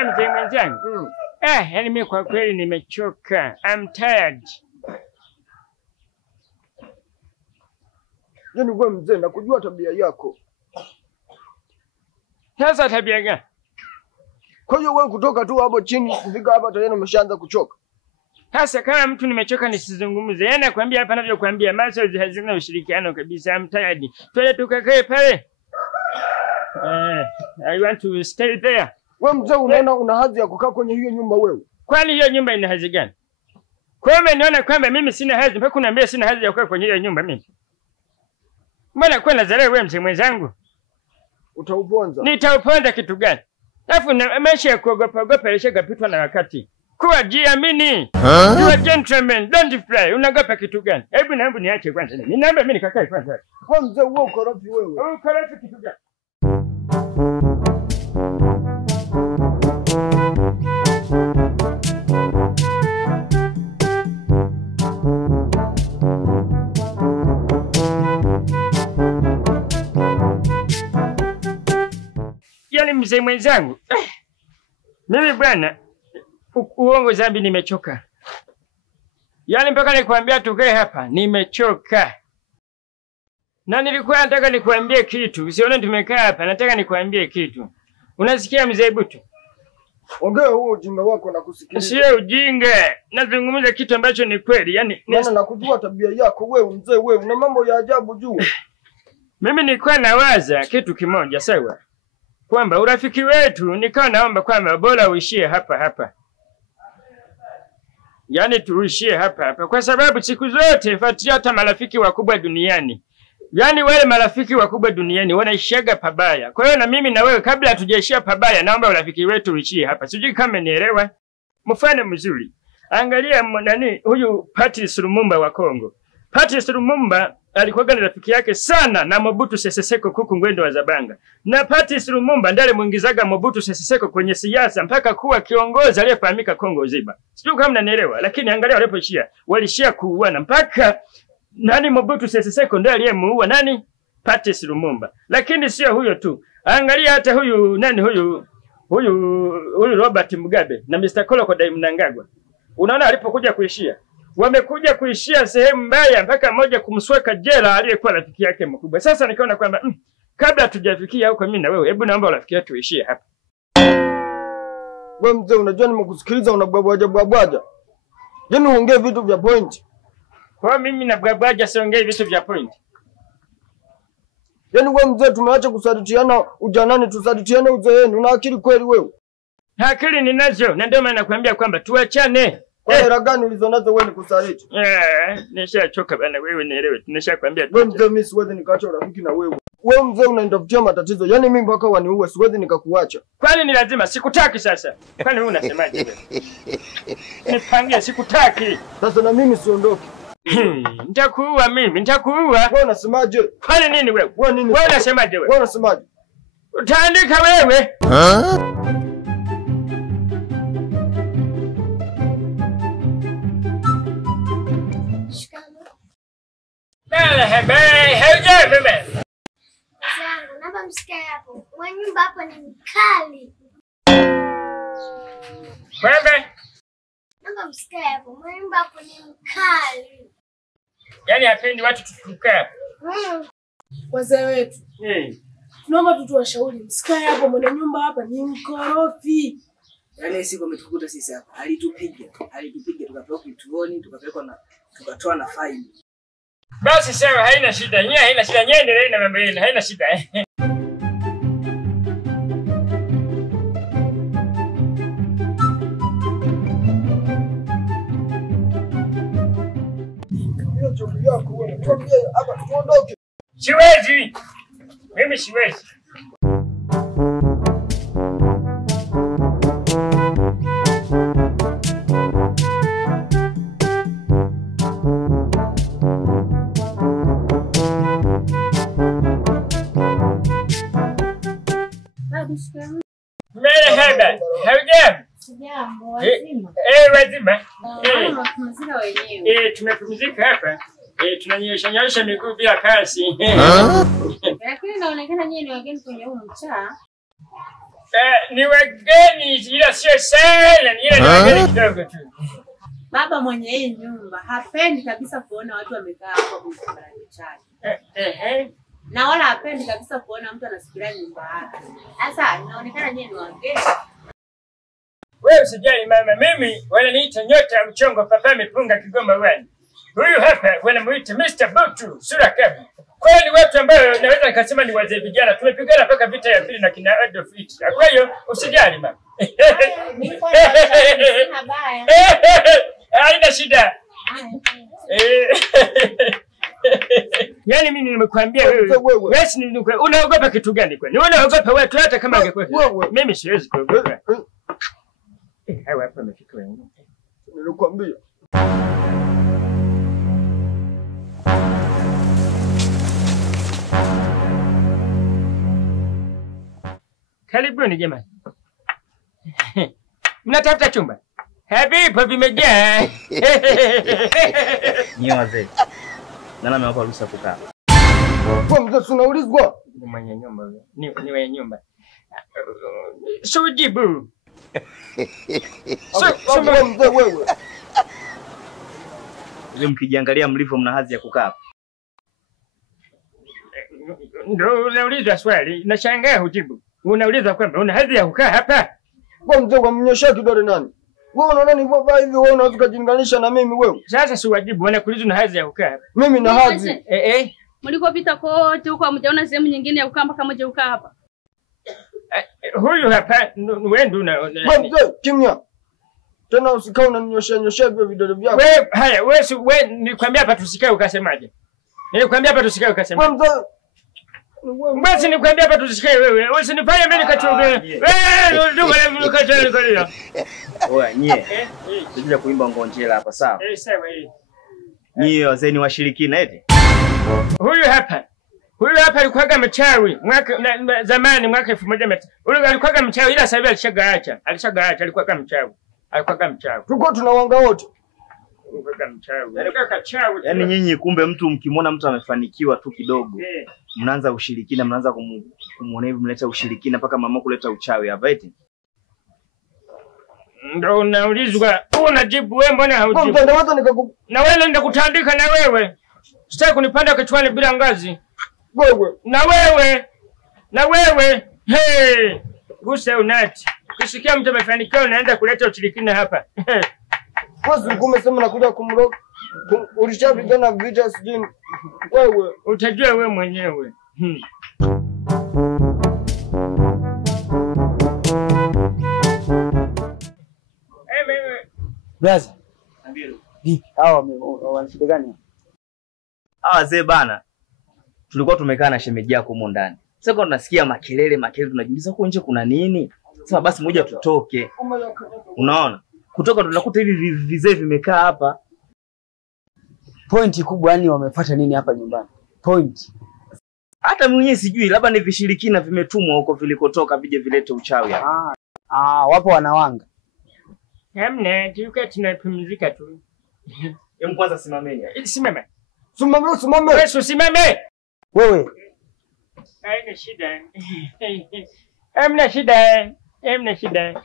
Sasa mzee mwenzangu. Yani mimi kwa kweli nimechoka. I'm tired. Yaani wewe mzee nakujua tabia yako. Sasa tabia gani? Kwa hiyo wewe kutoka tu hapo chini kufika hapa tayari umeshaanza kuchoka. Sasa kama mtu nimechoka nisizungumze. Yaani nakwambia hapa ninavyokuambia muscles hazina ushirikiano kabisa. I'm tired. Twende tukakae pale. I want to stay there. Wewe mzee unaona una hadhi ya kukaa kwenye hiyo nyumba wewe? Kwani hiyo nyumba ina hadhi gani? Kwa hiyo unaona kwamba mimi sina hadhi mpaka kuniambia sina hadhi ya kukaa kwenye hiyo nyumba mimi. Mbona kwa nazarau wewe mzee mwenzangu? Utauponza. Nitauponza kitu gani? Alafu na maisha ya kuogopa yalishakapitwa na wakati. Kuwa jiamini. You are gentleman, don't fly. Unaogopa kitu gani? Hebu naomba niache kwanza. Ninaomba mimi nikakae kwanza. Wewe mzee wewe ukorofi wewe. Ukorofi kitu gani? Yaani mzee mwenzangu. Mimi bwana uongo zambi nimechoka. Yaani mpaka nikwambia tukae hapa nimechoka. Na nilikuwa nataka nikwambie kitu. Usione tumekaa hapa, nataka nikwambie kitu. Unasikia mzee Butu? Ongea huo ujinga wako na kusikiliza. Sio ujinga. Nazungumza kitu ambacho ni kweli. Yaani nakujua tabia yako wewe mzee wewe una mambo ya ajabu juu. Mimi nilikuwa nawaza kitu kimoja sawa. Kwamba urafiki wetu nikawa naomba kwamba bora uishie hapa hapa. Yaani tuishie hapa hapa kwa sababu siku zote fuatia hata marafiki wakubwa duniani. Yaani wale marafiki wakubwa duniani wanaishaga pabaya. Kwa hiyo na mimi na wewe kabla hatujaishia pabaya naomba urafiki wetu uishie hapa. Sijui kama nielewa. Mfano mzuri. Angalia huyu Patrice Lumumba wa Kongo. Patrice Lumumba alikuwa ni rafiki yake sana na Mobutu Sese Seko Kuku Ngwendo wa Zabanga. Na Patrice Lumumba ndiye alimuingizaga Mobutu Sese Seko kwenye siasa mpaka kuwa kiongozi aliyefahamika Kongo nzima. Sijui kama mnanielewa lakini angalia walipoishia. Walishia kuuana mpaka Mobutu Sese Seko ndiye aliyemuua Patrice Lumumba. Lakini sio huyo tu. Angalia hata huyu Robert Mugabe na Mr. Crocodile Mnangagwa. Unaona alipokuja kuishia. Wamekuja kuishia sehemu mbaya mpaka mmoja kumsweka jela aliyekuwa rafiki yake mkubwa. Sasa nikaona kwamba kabla tujafikia huko mimi na wewe hebu naomba rafiki yetu tuishie hapa. Wewe mzee unajua nimekusikiliza unabwabwaja. Yaani uongee vitu vya point. Kwa mimi na bwabwaja siongei vitu vya point. Yaani wewe mzee tumeacha kusalitiana ujanani tusalitiane uzeeni. Una akili kweli wewe? Akili ninazo na ndio maana nakwambia kwamba tuachane. Kwa hela gani ulizonazo wewe ni kusaliti? Nishachoka bana wewe nielewe. Nimeshakwambia tu. Wewe mzee mimi siwezi nikaacha urafiki na wewe. Wewe mzee unanitafutia matatizo. Yaani mimi mpaka waniue siwezi nikakuacha. Kwani ni lazima sikutaki sasa. Kwani wewe unasemaje wewe? Nipangie sikutaki. Sasa na mimi siondoki. Nitakuua mimi, nitakuua. Wewe unasemaje? Kwani nini wewe? Wewe unasemaje wewe? Wewe unasemaje? Utaandika wewe. Naomba msikae hapo. Mwenye nyumba hapa ni mkali. Wewe? Naomba msikae hapo. Mwenye nyumba hapa ni mkali. Yaani hapendi watu tutukaa. Wazee wetu. Tunaomba tuwashauri msikae hapo mwenye nyumba hapa ni mkorofi. Yale siku ametukuta sisi hapa. Alitupiga tukapelekwa kituoni, tukatoa na faini. Basi sawa haina shida. Nyie haina shida. Nyie endelee na mambo yenu. Haina shida. Hiyo chombo yako wewe tuambie hapa tuondoke. Siwezi. Mimi siwezi. Merhaba. Hujambo? Sijambo, wazima. Wazima. Mapumzika wenyewe. Tumepumzika hapa. Tunanyosha miguu bila kasi. Lakini inaonekana nyinyi ni wageni kwenye huu mtaa. Ni wageni ila sio sana, ila ni wageni kidogo tu. Baba mwenye hii nyumba hapendi kabisa kuona watu wamekaa hapa kusikiliza chai. Na wala hapendi kabisa kuona mtu anasikiliza nyumba yake. Sasa inaonekana nyinyi ni wageni. Wewe usijali mama, mimi wananiita nyota ya mchongo papa mipunga Kigoma wani. Huyu hapa wanamuita Mr. Butu sura kavu. Kwani watu ambao naweza nikasema ni wazee vijana, tumepigana mpaka vita ya pili na kina Adolf Hitler. Kwa hiyo usijali mama. Habaya. Haina shida. Yaani mimi nimekuambia wewe. Wewe unaogopa kitu gani kwani? Unaogopa watu hata kama angekuwa. Mimi siwezi kuogopa. Hawa hapa wamefika wengi. Nilikwambia. Karibuni jamani. Mnatafuta chumba? Habipo vimejaa. Ni wazee. Nani amewapa ruhusa kukaa? Wewe mzee unaulizwa? Ni mwenye nyumba wewe. Ni mwenye nyumba. Sujibu. Sasa mzee wewe. Wewe mkijiangalia mlivyo mna hadhi ya kukaa. Ndio unaulizwa swali, nashangaa hujibu. Unauliza kwamba una hadhi ya kukaa hapa? Wewe mzee unamnyoshia kidole nani? Wewe unaona ni baba hivi wewe unaweza kujilinganisha na mimi wewe? Sasa si wajibu wanakuuliza una hadhi ya kukaa hapa. Mimi na hadhi. Mlikopita kote huko hamjaona sehemu nyingine ya kukaa mpaka mmoja ukaa hapa. Huyu hapa wewe ndio Wewe mzee kimya. Tena usikao unanyoshia hivyo vidole vyako. Wewe haya wewe nilikwambia hapa tusikae ukasemaje? Nilikwambia hapa tusikae ukasemaje? Wewe mzee basi nikwambia hapa tusikae wewe. Usinifanye mimi nikachoge. Wewe ndio wale mkachoge kwa. Oya nyie. Tujia kuimba ngonjera hapa sawa? Sawa. Nyie wazee ni washirikina eti? Huyu hapa alikuwa mchawi zamani mwaka 1000. Ule alikuwa mchawi ila sasa hivi alishagaacha alikuwa mchawi. Tuko tunawanga wote. Yaani nyinyi kumbe mtu mkimwona mtu amefanikiwa tu kidogo. Mnaanza ushirikina, mnaanza kumuona hivi mleta ushirikina mpaka mama kuleta uchawi hapa eti. Ndio unaulizwa, unajibu wewe mbona haujibu? Na wewe nenda kutandika na wewe. Sitaki kunipanda kichwani bila ngazi. Wewe. Na wewe. Hey! Gusa unati. Ukisikia mtu amefanikiwa unaenda kuleta ushirikina hapa. Wewe umesema nakuja kumroga. Ulishavigana vita sijini. Wewe utajua wewe mwenyewe. Brother. Vipi? Hawa wanashida gani? Hawa wazee bana. Tulikuwa tumekaa na shemeji yako huko ndani. Sasa kwa tunasikia makelele tunajiuliza huko nje kuna nini? Sasa basi moja tutoke. Unaona? Kutoka tunakuta hivi vizee vimekaa hapa. Pointi kubwa yani wamefuata nini hapa nyumbani? Point. Hata mwenyewe sijui, labda ni vishirikina vimetumwa huko vilikotoka vije vilete uchawi hapa. Wapo wanawanga. Hamna, tuko tunapumzika tu. Hem kwanza simameni. Simama. Simame. Wewe usimame. Wewe. Haina shida. Hamna shida.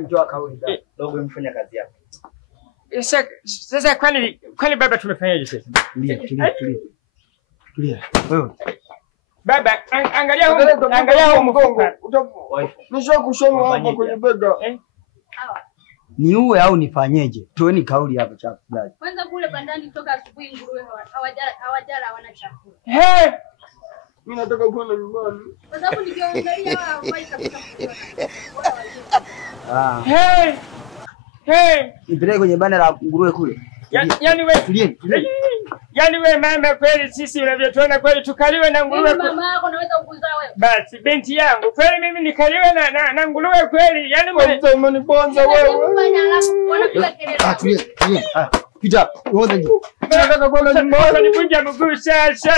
Mtu akawaida. Dogo mfanya kazi yako. Sasa kwani baba tumefanyaje sasa? Tulia. Wewe. Baba angalia huko mgongo. Nishakushona hapa kwenye bega. Ni uwe au nifanyeje? Toeni kauli hapa chafu dada. Kwanza kule bandani kutoka asubuhi nguruwe hawajala hawana chakula. Mimi nataka kwenda nyumbani. Kwa sababu nikiangalia hawai kabisa kuona. Nipeleke kwenye banda la nguruwe kule. Yaani wewe mama kweli sisi unavyotuona kweli tukaliwe na nguruwe. Mama yako naweza kukuzaa wewe. Basi binti yangu kweli mimi nikaliwe na nguruwe kweli. Yaani umeniponza wewe. Tulia. Pita. Wewe ndio. Nataka kwenda nyumbani. Nivunja mguu sasa.